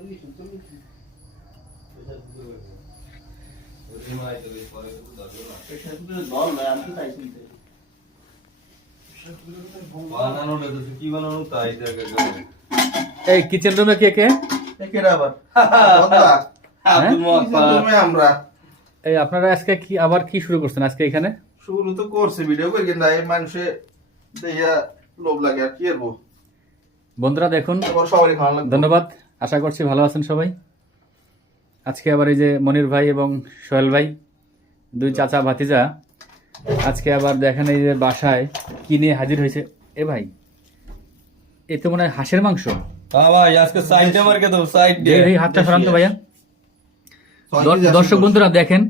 এই কিচেন রুমে কে কে এই আপনারা আজকে কি আবার কি শুরু করছেন আজকে এখানে? শুরু তো করছে ভিডিও করে কিন্তু এই মানুষে দেয়া লোভ লাগে আর কি করব। বন্ধুরা দেখুন, সবারই ভালো লাগবে। ধন্যবাদ, আশা করছি ভালো আছেন সবাই। আজকে আবার এই যে মনির ভাই এবং সোহেল ভাই, দুই চাচা ভাতিজা, আজকে আবার দেখেন এই যে বাসায় কি নিয়ে হাজির হয়েছে। এ ভাই, এ তো মনে হয় হাঁসের মাংস। ভাই আজকে সাইডে মার্কে দাও, সাইড দিয়ে এই হাতটা সরান তো ভাইয়া। দর্শক বন্ধুরা দেখেন,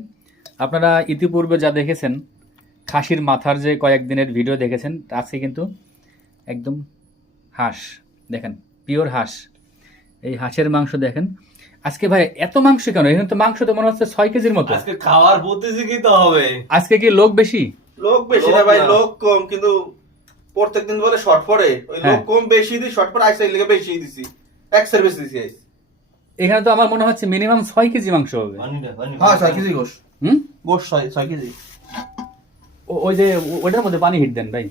আপনারা ইতিপূর্বে যা দেখেছেন খাসির মাথার যে কয়েকদিনের ভিডিও দেখেছেন, আজকে কিন্তু একদম হাঁস, দেখেন পিওর হাঁস। এই হাঁসের মাংস দেখেন আজকে। ভাই এত মাংস কেন? এখানে তো মাংস তো মনে হচ্ছে 6 কেজির মতো। আজকে খাওয়ার প্রতিযোগিতা হবে। আজকে কি লোক বেশি? লোক বেশি না ভাই, লোক কম, কিন্তু প্রত্যেকদিন বলে শর্ট পড়ে, ওই লোক কম বেশি দি শর্ট পড়ে আইসা লিগে বেশি দিছি, এক সার্ভিস দিছি। এখানে তো আমার মনে হচ্ছে মিনিমাম 6 কেজি মাংস হবে। হ্যাঁ 6 কেজি গোশ। গোশ 6 কেজি। ওই যে ওটার মধ্যে পানি হিট দেন ভাই,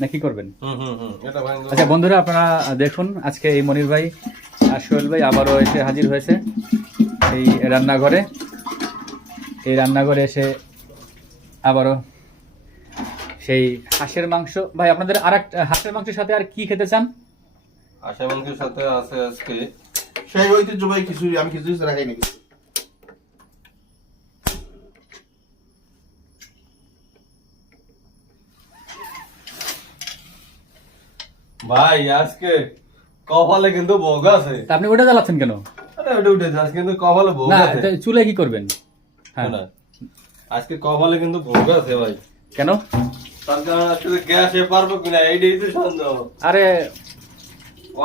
না কি করবেন? এটা ভাই। আচ্ছা বন্ধুরা, আপনারা দেখুন আজকে এই মনির ভাই আর সোহেল ভাই আবারও এসে হাজির হয়েছে এই রান্নাঘরে। এই রান্নাঘরে এসে আবারও সেই হাঁসের মাংস। ভাই আপনাদের আর একটা হাঁসের মাংসের সাথে আর কি খেতে চান? হাঁসের মাংসের সাথে আছে আজকে সেই ঐতিহ্যবাহী খিচুড়ি। আমি খিচুড়ি ছাড়া খাই না। ভাই আজকে কপালে কিন্তু ভোগ আছে। তা আপনি ওটা জ্বালাচ্ছেন কেন? আরে ওটা উঠেছে, আজকে কিন্তু কপালে ভোগ না, আছে। চুলে কি করবেন? হ্যাঁ, আজকে কপালে কিন্তু ভোগ আছে ভাই। কেন? তার কারণ আজকে গ্যাসে পারবো কিনা এইটাই তো সন্দেহ। আরে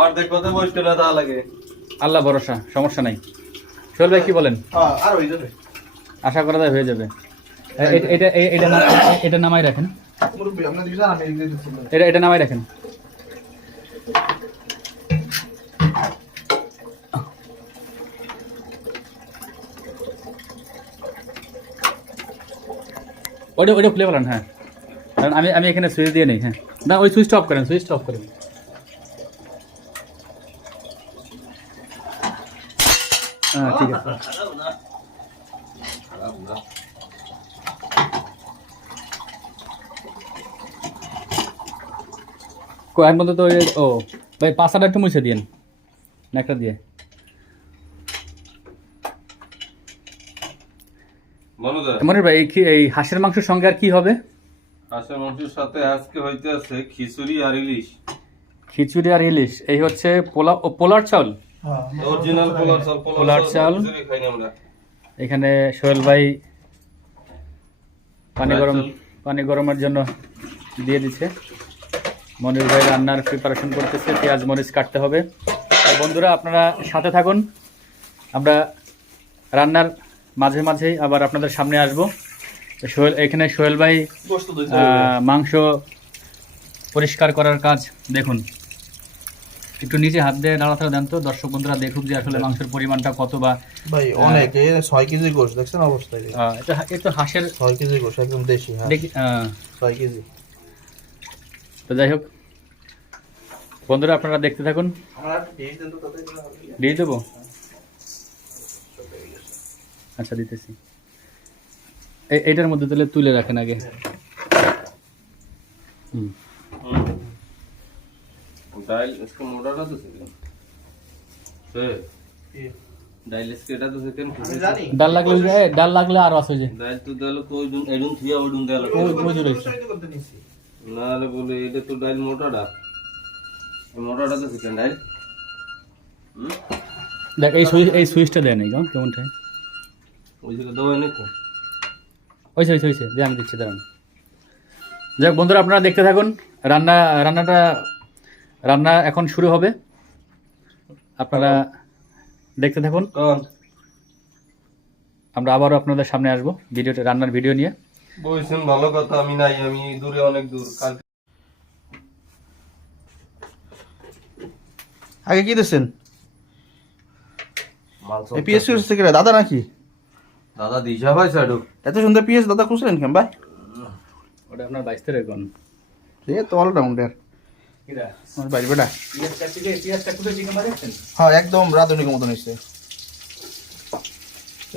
অর্ধেক কথা বসতে না তা লাগে। আল্লাহ ভরসা, সমস্যা নাই। সোহেল ভাই কি বলেন? হ্যাঁ আর হয়ে যাবে, আশা করা যায় হয়ে যাবে। এটা নামাই রাখেন, মুরব্বি আপনি দিছেন, আমি এই দিছি। এটা নামাই রাখেন। ওইটা খুলে ফেলান। হ্যাঁ, কারণ আমি এখানে সুইচ দিয়ে নেই। হ্যাঁ না, ওই সুইচটা অফ করেন, সুইচটা অফ করেন। হ্যাঁ ঠিক আছে। কয়েক মতো তো ও ভাই পাঁচটা একটু মুছে দিন একটা দিয়ে। মনির ভাই এই হাঁসের মাংসের সঙ্গে আর কি হবে? হাঁসের মাংসের সাথে আজকে হইতে আছে খিচুড়ি আর ইলিশ। খিচুড়ি আর ইলিশ, এই হচ্ছে পোলার চাউল, অরিজিনাল পোলার চাউল। এখানে সোহেল ভাই পানি গরমের জন্য দিয়ে দিচ্ছে। মনির ভাই রান্নার প্রিপারেশন করতেছে, পেঁয়াজ মরিচ কাটতে হবে। বন্ধুরা আপনারা সাথে থাকুন, আমরা রান্নার মাঝে মাঝেই আবার আপনাদের সামনে আসবো। এখানে সোহেল ভাই মাংস পরিষ্কার করার কাজ দেখুন, একটু নিচে হাত দিয়ে নাড়াচাড়া দেন তো, দর্শক বন্ধুরা দেখুক যে আসলে মাংসের পরিমাণটা কত। বা ভাই অনেক, 6 কেজি গোশ দেখছেন অবস্থায়। এটা হাঁসের 6 কেজি গোশ, একদম দেশি। হ্যাঁ দেখি 6 কেজি। তো যাই হোক বন্ধুরা আপনারা দেখতে থাকুন। দিয়ে দেবো? আচ্ছা দিতেছি। এইটার মধ্যে তাহলে তুলে রাখেন আগে। ডাল इसको मोटाটা তো সেকেন্ড ডাল इसके এটা তো সেকেন্ড আমি জানি ডাল লাগলে আর আছে যে ডাল তো ডাল কই দুন এডুন থিয়া ওডুন ডাল ওই যে রয়েছে। নালে বলে এটা তো ডাল মোটাটা, মোটাটা তো সেকেন্ড ডাল। দেখ এই সুইচটা দেয় নাই কেমন ঠাই ওই যে দাও এনে তো হয়েছে যে আমি দিচ্ছি দাঁড়ান। যাক বন্ধুরা আপনারা দেখতে থাকুন, রান্না এখন শুরু হবে, আপনারা দেখতে থাকুন। আমরা আবারও আপনাদের সামনে আসবো রান্নার ভিডিও নিয়ে। বলছেন ভালো কথা, আমি নাই, আমি দূরে, অনেক দূর। আগে কি দিছেন? মাল এই পিএস হচ্ছে কি রে, দাদা নাকি? দাদা দিশা ভাই সাডু এত সুন্দর পিএস দাদা খুঁজলেন কেন ভাই? ওটা আপনার 22 গন এ তো অলরাউন্ডার কিরা আমার বাইরে বেটা। পিয়াজটা কুটে চিকেন বানাচ্ছেন হ্যাঁ একদম রাঁধুনিক মতন হয়েছে।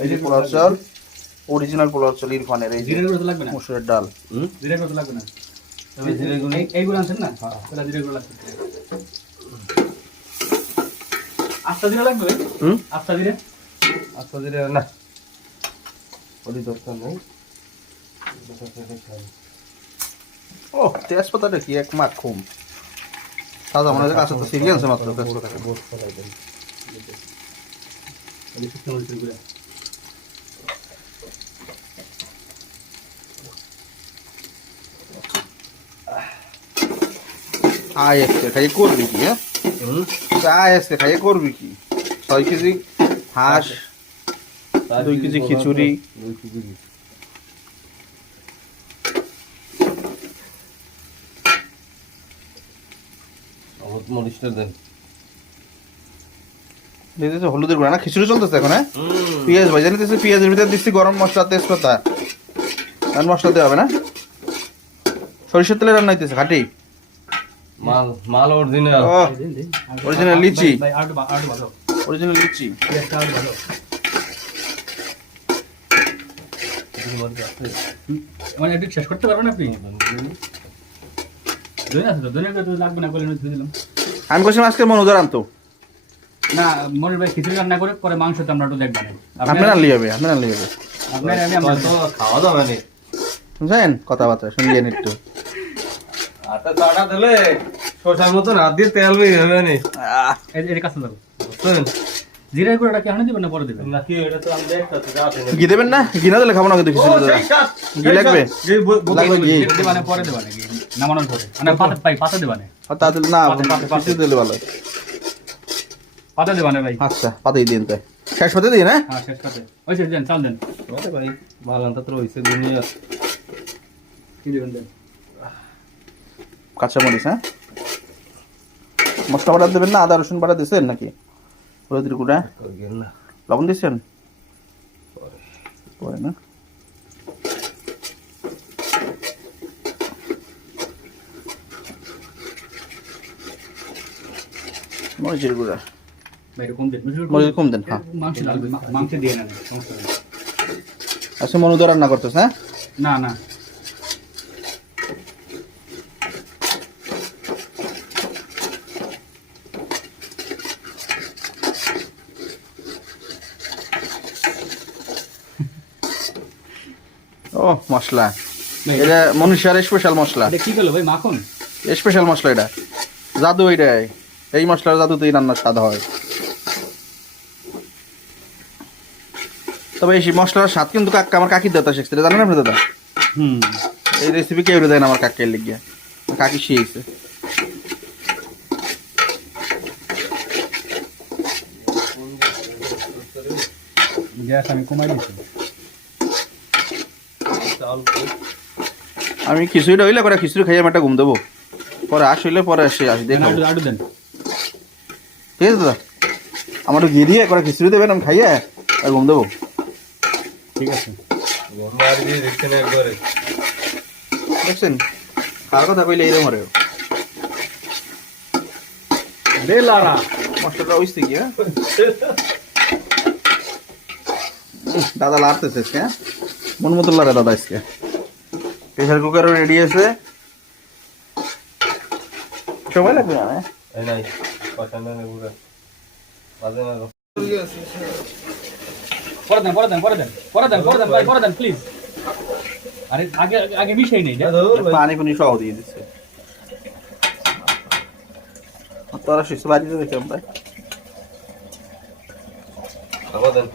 এই যে পোলাও চাল, অরিজিনাল পোলাও চাল ইরফানের, এই যে জিরে গুঁড়ো তো লাগবে না মসুরের ডাল। জিরে গুঁড়ো তো লাগবে না তবে জিরে গুঁড়ো এইগুলো আনছেন না তাহলে জিরে গুঁড়ো লাগবে আস্তা জিরে লাগবে আস্তা জিরে আচ্ছা জিরে না ওই দরকার নেই। ও তেজপাতাটা কি এক মাখ খুম সাদা মনে হয় কাছে তো সিরিয়াস মাত্র তেজপাতা। আজকে খাইয়ে করবি কি? হ্যাঁ আজকে খাইয়ে করবি কি? 6 কেজি হাঁস, 2 কেজি খিচুড়ি, 2 কেজি বহুত মরিচটা দেন। দিতেছে হলুদের গুঁড়া না, খিচুড়ি চলতেছে এখন। হ্যাঁ পেঁয়াজ ভাজা নিতেছে, পেঁয়াজের ভিতরে দিচ্ছি গরম মশলা, তেজপাতা আর মশলা দেওয়া হবে না। সরিষার তেলে রান্না হইতেছে খাটি মাল মাল অরিজিনাল। ও অরিজিনাল লিচি, ভাই আটু ভালো অরিজিনাল লিচি। পেঁয়াজটা আটু ভালো মানে একটু শেষ করতে পারবেন আপনি দই আছে তো দই তো লাগবে না বলে ধুয়ে দিলাম আমি বলছিলাম আজকে মন উদার আনতো না মনির ভাই খিচুড়ি রান্না করে পরে মাংসটা আমরা একটু দেখবেন আপনার আনলি হবে, আপনার আনলি হবে। আপনার আমি আমরা তো খাওয়া দাওয়া নেই। বুঝলেন কথাবার্তা শুনলেন একটু। আটা চাটা দিলে শসার মতন হাত দিয়ে তেল বের হবে না। এর কাছে যাবো বুঝছেন জিরার গুঁড়োটা কি আনে দিবেন না পরে দিবেন নাকি এটা তো আমি দেখতাছি যাতে ঘি দেবেন না? ঘি না দিলে খাবো না কিন্তু খিচুড়ি দাদা। ঘি লাগবে? লাগবে ঘি। দেবানে পরে দেবানে কি নামানোর পরে মানে পাতা দেবানে তা দিলে না, পাতে। খিচুড়ি দিলে ভালো। পাতা দেবানে ভাই আচ্ছা পাতেই দিন তাই, শেষ পাতে দিন। হ্যাঁ হ্যাঁ শেষ পাতে ওই যে দেন চাল দেন ভাই মালানটা তো রইছে দুনিয়া। কি দেবেন দেন কাঁচা মরিচ। হ্যাঁ মশলা বাটা দেবেন না? আদা রসুন বাটা দিচ্ছেন নাকি? হলুদের গুঁড়া, করবেন না লবণ দিচ্ছেন পরে না? মরিচের গুঁড়া, ভাই এরকম দেন মরিচ কম দেন। হ্যাঁ মাংস লাগবে মাংস দিয়ে নেন সমস্যা নেই আচ্ছা মন উদার রান্না করতেছ? হ্যাঁ না না ও মশলা এটা মনীষার স্পেশাল মশলা, এটা কি করলো ভাই মাখন স্পেশাল মশলা এটা, জাদু এটাই। এই মশলার জাদুতেই রান্নার স্বাদ হয়। তবে এই মশলার স্বাদ কিন্তু আমার কাকির দাদা শিখছে, জানেন আপনি দাদা? এই রেসিপি কেউ দেয় না আমার কাকের লিগিয়া, কাকি শিখেছে। গ্যাস আমি কমাই দিচ্ছি আমি খিচুড়িটা হইলে করে খিচুড়ি খাইয়ে আমি একটা ঘুম দেবো, পরে হইলে পরে আসি দেখো। আটু দেন ঠিক আছে দাদা, আমার একটু ঘি দিয়ে করে খিচুড়ি দেবেন, আমি খাইয়ে আর ঘুম দেবো। ঠিক আছে মার দিয়ে দেখছেন একবারে। দেখছেন খাওয়ার কথা কইলে এরকম মরে বেলারা মশলাটা হইছে কি? হ্যাঁ দাদা লাড়তেছে আজকে। হ্যাঁ মন মতো লাড়ে দাদা আজকে। প্রেশার কুকারও রেডি আছে, সময় লাগবে না। এই নাই পছন্দ নেই পুরো বাজে না। পরে দেন ভাই পরে দেন প্লিজ আরে আগে আগে মিশাই নেই পানি পানি সহ দিয়ে দিচ্ছে। তোরা শিশু বাড়িতে দেখে আমরা আবাদেন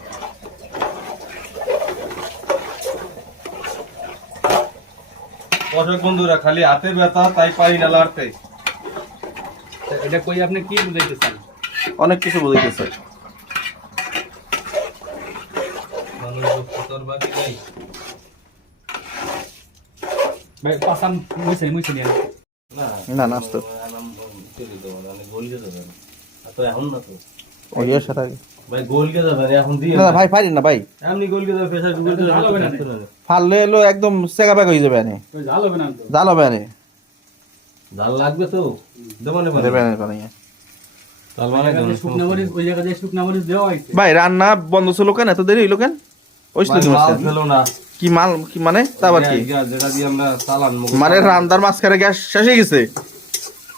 দর্শক বন্ধুরা খালি হাতে ব্যথা, তাই পারি না লাড়তে। এটা কই আপনি কি বুঝাইতে চান? অনেক কিছু বুঝাইতেছে। মানুষ তোর বাকি নাই ভাই পাসাম মুইছে নিয়ে না না আসতো তো এখন না তো ওই সাথে ভাই গোলকে যাবে এখন দিয়ে না ভাই পারি না ভাই, এমনি গোলকে যাবে প্রেসার কুকার দিয়ে ভালো হবে না। ফাললে এলো একদম সেকা ব্যাগ হয়ে যাবে আনে, ওই ঝাল হবে না তো। জাল হবে আনে, জাল লাগবে তো দোকানে দেবে আনে বানিয়ে। জাল মানে শুকনা মরিচ ওই জায়গায় যে শুকনা মরিচ দেওয়া হয়েছে। ভাই রান্না বন্ধ ছিল কেন, এত দেরি হইলো কেন? ওই ছিল কি মাল মাছ? ছিল না কি মাল কি মানে তা আবার কি যেটা দিয়ে আমরা চালান মানে রান্নার মাঝখানে গ্যাস শেষ হয়ে গেছে?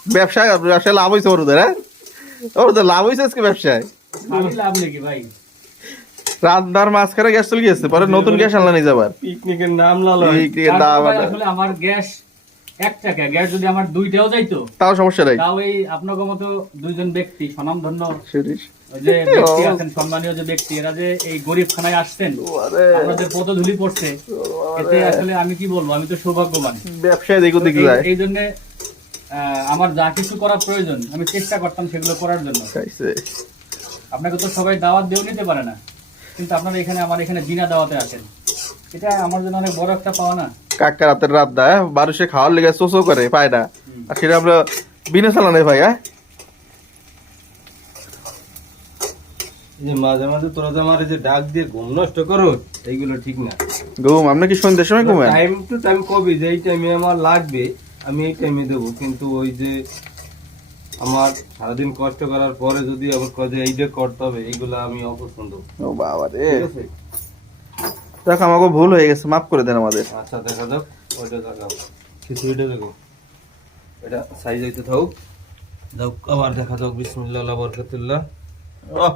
ব্যবসায় ব্যবসায় লাভ হয়েছে ওদের, হ্যাঁ ওদের লাভ হয়েছে আজকে ব্যবসায়। আমি লাভ নাকি ভাই? রান্নার মাঝখানে গ্যাস চলে গেছে, পরে নতুন গ্যাস আনলা নিয়ে যাবার। পিকনিকের নাম লালো আসলে আমার গ্যাস এক টাকা, গ্যাস যদি আমার দুইটাও যাইতো তাও সমস্যা নাই। তাও এই আপনাদের মতো দুইজন ব্যক্তি স্বনামধন্য শিরিষ। যে ব্যক্তি আছেন, সম্মানীয় যে ব্যক্তি, এরা যে এই গরিবখানায় আসছেন, আরে আপনাদের পদধূলি পড়ছে, এতে আসলে আমি কি বলবো, আমি তো সৌভাগ্যবান। ব্যবসায় দেখো দেখি এই- যায় এই জন্য আমার যা কিছু করা প্রয়োজন আমি চেষ্টা করতাম সেগুলো করার জন্য। খাইছে। আপনাকে তো সবাই দাওয়াত দিয়েও নিতে পারে না, কিন্তু আপনারা এখানে আমার এখানে বিনা দাওয়াতে আসেন, এটা আমার জন্য অনেক বড় একটা পাওয়া না। কাকা রাতের রাত দেয় বারুষে খাওয়ার লেগে চোচো করে পায় না, আর সেটা আমরা বিনা চালানে ভাই। হ্যাঁ যে মাঝে মাঝে তোরা যে আমার এই যে ডাক দিয়ে ঘুম নষ্ট করো, এইগুলো ঠিক না। ঘুম আপনি কি সন্ধ্যের সময় ঘুমেন? টাইম টু টাইম কবি যে এই টাইমে আমার লাগবে আমি এই টাইমে দেবো, কিন্তু ওই যে আমার সারাদিন কষ্ট করার পরে যদি আবার কাজে এইটা করতে হবে, এইগুলো আমি অপছন্দ। ও বাবা রে, ঠিক আছে, দেখো আমাকে ভুল হয়ে গেছে, মাফ করে দেন আমাদের। আচ্ছা দেখা যাক, ওইটা দেখাও, খিচুড়িটা দেখো, এটা সাইজ হইতে থাকুক, যাও আবার দেখা যাক। বিসমিল্লাহ বরকাতুল্লাহ। ও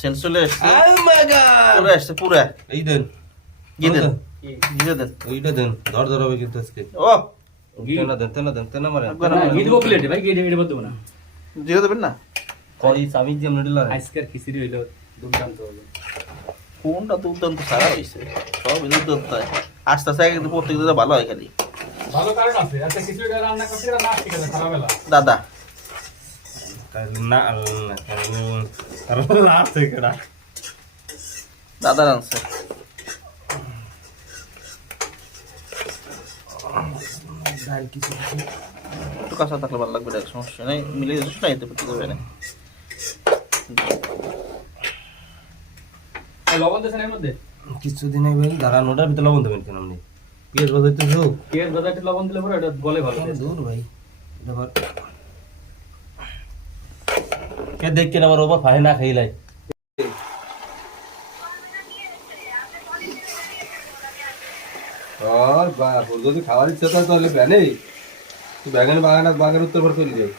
সেন্স চলে আসছে, Oh my God! পুরো আসছে পুরো। এই দেন, দিয়ে দেন, দিয়ে দেন। ওইটা দেন, ধর ধর হবে কিন্তু আজকে। ও তেনা দেন, তেনা দেন, তেনা মারেন। ঘি দেবো প্লেটে ভাই, ঘি এটা দেবো না। দিয়ে দেবেন না? কই চাবি দিয়ে আমরা দিলাম। আজকের খিচুড়ি হইলো দুর্দান্ত হলো। কোনটা দুর্দান্ত সারা হয়েছে, সব দুর্দান্ত। আস্তে আস্তে কিন্তু প্রত্যেক দিন ভালো হয় খালি। ভালো কারণ আছে, আচ্ছা খিচুড়িটা রান্না করতে গেলে না ঠিক আছে, খারাপ বেলা। দাদা না কারণ লাস্ট থেকে দাদা রানছে। একটু কাঁচা থাকলে ভালো লাগবে, দেখ সমস্যা নেই, মিলে যাচ্ছে না, এতে করতে দেবে না। লবণ দিয়েছেন এর মধ্যে? কিছুদিন আগে দাঁড়ানোটার ভিতরে লবণ দেবেন কেন আপনি? পেঁয়াজ বাজাইতে হোক পেঁয়াজ ভাজা একটু লবণ দিলে পরে এটা বলে ভালো। দূর ভাই, এবার কে দেখ কেন আবার ওবার ফাহে না খাইলাই। আর বাপ, যদি খাওয়ার ইচ্ছা থাকে তাহলে ব্যানে ব্যাগান বাগান বাগান উত্তর করে যাই।